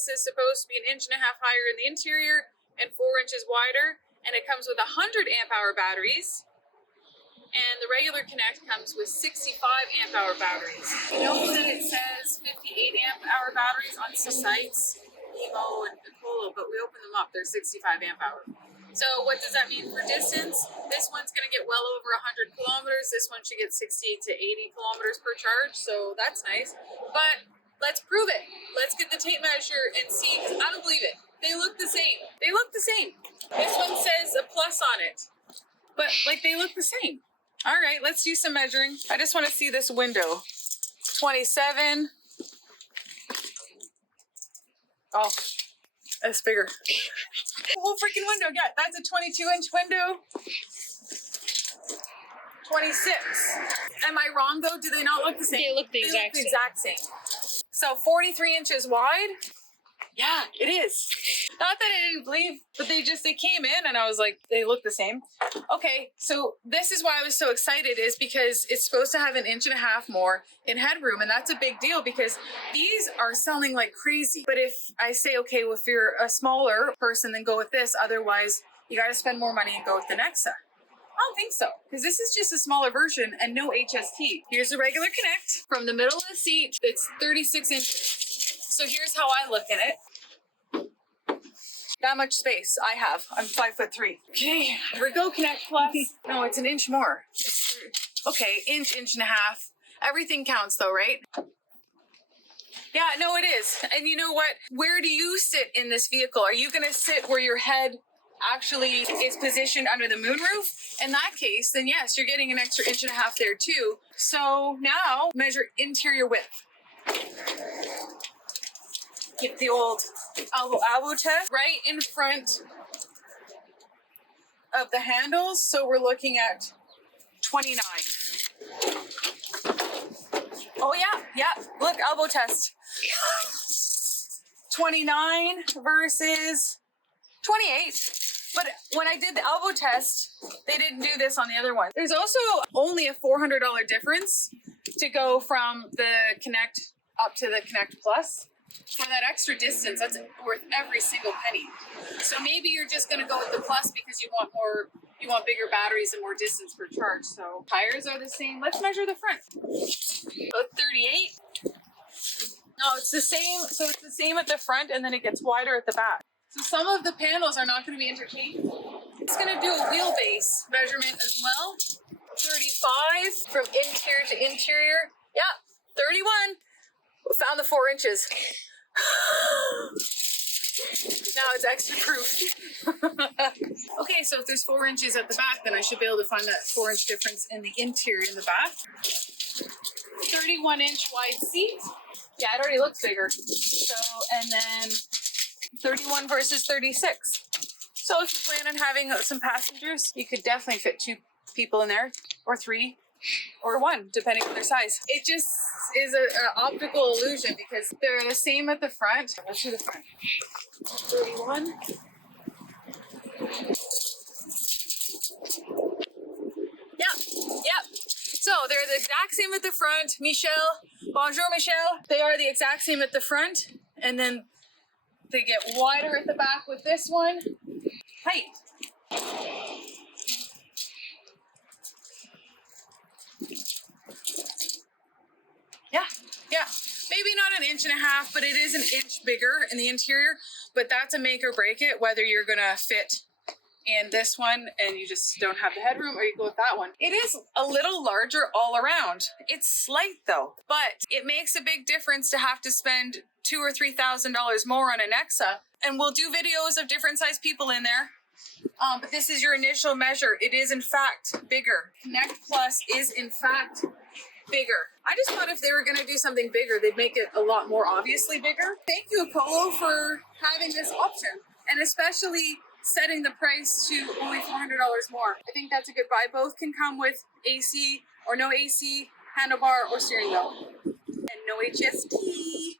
Plus is supposed to be 1.5 inches higher in the interior and 4 inches wider, and it comes with 100 amp hour batteries. And the regular Connect comes with 65 amp hour batteries. You know that it says 58 amp hour batteries on some sites, Emo and Polo, but we open them up, they're 65 amp hour. So what does that mean for distance? This one's gonna get well over 100 kilometers. This one should get 60 to 80 kilometers per charge, so that's nice. But let's prove it. Let's get the tape measure and see, because I don't believe it. They look the same. They look the same. This one says a plus on it, but like they look the same. All right, let's do some measuring. I just want to see this window. 27. Oh, that's bigger. The whole freaking window, yeah, that's a 22-inch window. 26. Am I wrong though? Do they not look the same? They look the exact same. So 43 inches wide. Yeah, it is. Not that I didn't believe, but they came in and I was like, they look the same. Okay, so this is why I was so excited, is because it's supposed to have 1.5 inches more in headroom, and that's a big deal because these are selling like crazy. But if I say, okay, well, if you're a smaller person, then go with this. Otherwise, you got to spend more money and go with the Nexa. I don't think so, because this is just a smaller version and no HST. Here's a regular Connect. From the middle of the seat, it's 36 inches. So here's how I look at it. That much space I have. I'm 5'3". Okay, here we go, Connect Plus. No, it's 1 inch more. Okay, inch and a half. Everything counts though, right? Yeah, no, it is. And you know what? Where do you sit in this vehicle? Are you gonna sit where your head actually is positioned under the moonroof? In that case, then yes, you're getting an extra 1.5 inches there too. So now measure interior width. Get the old elbow test right in front of the handles. So we're looking at 29. Oh yeah, look, elbow test. 29 versus 28. But when I did the elbow test, they didn't do this on the other one. There's also only a $400 difference to go from the Connect up to the Connect Plus. For that extra distance, that's worth every single penny. So maybe you're just gonna go with the Plus because you want bigger batteries and more distance per charge. So tires are the same. Let's measure the front. About 38. No, it's the same. So it's the same at the front and then it gets wider at the back. So some of the panels are not gonna be interchangeable. It's gonna do a wheelbase measurement as well. 35 from interior to interior. Yeah, 31. We found the 4 inches. Now it's extra proof. Okay, so if there's 4 inches at the back, then I should be able to find that 4-inch difference in the interior in the back. 31-inch wide seat. Yeah, it already looks bigger. So, and then 31 versus 36. So if you plan on having some passengers, you could definitely fit 2 people in there, or 3. Or 1, depending on their size. It just is an optical illusion because they're the same at the front. Let's do the front. 31. Yep. So they're the exact same at the front. Michelle, bonjour Michelle. They are the exact same at the front. And then they get wider at the back with this one. Height. Yeah, maybe not 1.5 inches, but it is 1 inch bigger in the interior, but that's a make or break it, whether you're gonna fit in this one and you just don't have the headroom or you go with that one. It is a little larger all around. It's slight though, but it makes a big difference to have to spend $2,000 or $3,000 more on a Nexa. And we'll do videos of different size people in there. But this is your initial measure. It is in fact bigger. Connect Plus is in fact bigger. I just thought if they were going to do something bigger, they'd make it a lot more obviously bigger. Thank you, Apollo, for having this option, and especially setting the price to only $400 more. I think that's a good buy. Both can come with AC or no AC, handlebar, or steering wheel, and no HST.